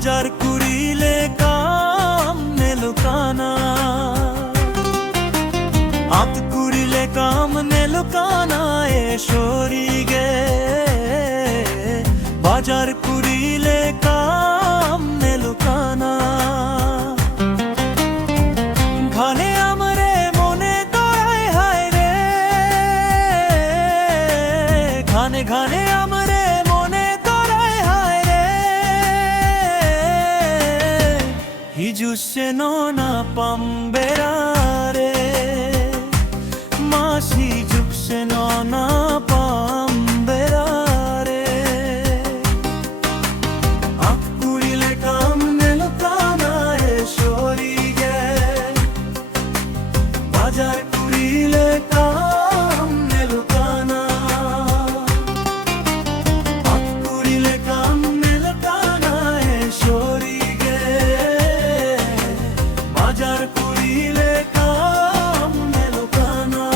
বাজার কুড়িলে কাম নেলো কানা, হাত কুড়িলে কাম নেলো কানা এ সরিগে। বাজার কুড়িলে কাম নেলো কানা, ঘানে আমরে মনে দড়াই হায় রে, ঘানে ঘানে আমরে মনে দড়াই হায় রে। হিজুসে না পাম্বেরা রে, মাসি জুকসে না পাম্বেরা রে। আখ কুড়িলে কাম নেলো কানা এ সরিগে, বাজার কুড়িলে কাম নেলো কানা, আখ কুড়িলে কাম নেলো কানা এ সরিগে। বাজার কুড়িলে কাম নেলো কানা।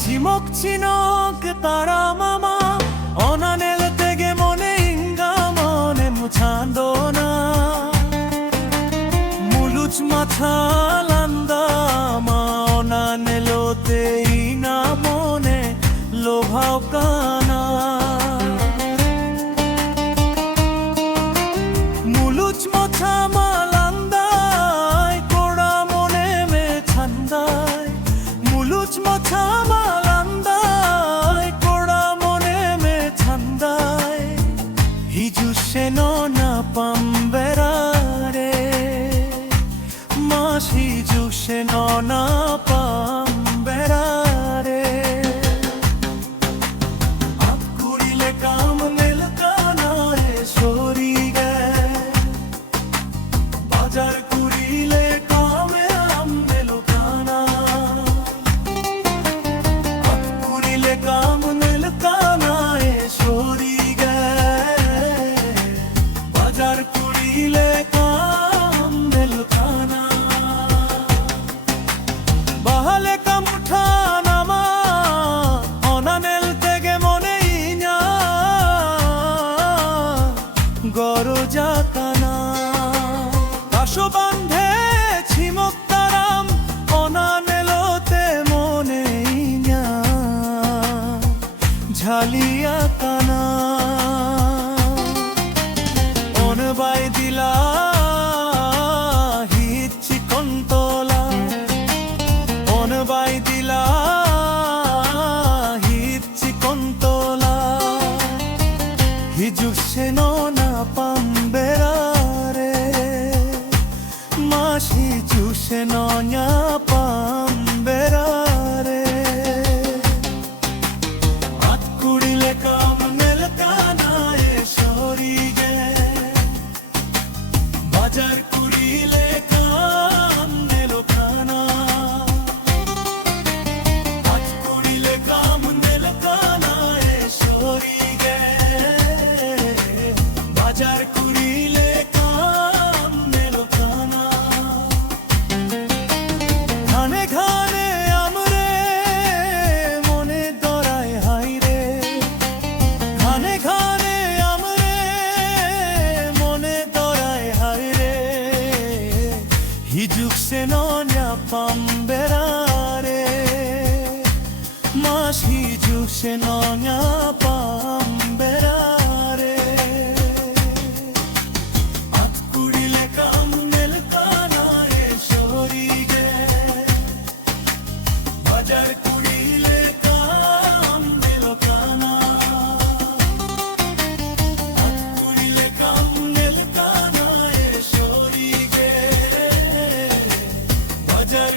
ঝিমক চিনক তারা মামা অনানেল তেগে মনে ইঙ্গা মনে মুছান্দো না। মুলুচ মাথা লান্দা মা অনানেলোতে ইনা মনে লোভাও কানা। মুলুচ মাথা মা লান্দায় কোড়া মনে মে ছান্দায়। মুলুচ মাথা মা লান্দায় কোড়া মনে মে ছান্দায়। হিজুসে না পাম্বেরা রে, মাস হিজুসে না পাম্বেরা রে। আখ কুড়িলে কাম নেলো কানা এ সরিগে, বাজার কুড়িলে কামে আম নেলো কানা। আখ কুড়িলে কাম নেলো কানা এ সরিগে, বাজার কুড়িলে কাম নেলো কানা। বাহালে কাম উঠানামা অনানেল তেগে মনে ইনা গরজা কানা। কাশো বান্ধে ছিমক তারাম অনানেলোতে মনে ইনা ঝালিয়া কানা। অনবাই দিলা হিচ্ছি কন্তলা, অনবাই দিলা হিচ্ছি কন্তলা। হিজুসে না পাম্বেরা রে, মাস হিজুসে না পাম্বেরা রে। হাত কুড়িলে কাম নেলো কানা এ সরিগে, বাজার কুড়িলে কাম নেলো কানা। হাত কুড়িলে কাম নেলো কানা এ সরিগে, বাজার কুড়িলে কাম নেলো কানা। ঘানে ঘানে আমরে মনে দড়াই হাই রে, ঘানে ঘানে আমরে মনে দড়াই হাই রে। হিজুকসে না পাম্বেরা রে, মাস হিজুকসে না পাম্বেরা রে। আখ কুড়িলে কাম নেলো কানা এ সরিগে, বাজার কুড়িলে কাম নেলো কানা। আখ কুড়িলে কাম নেলো কানা এ সরিগে, বাজার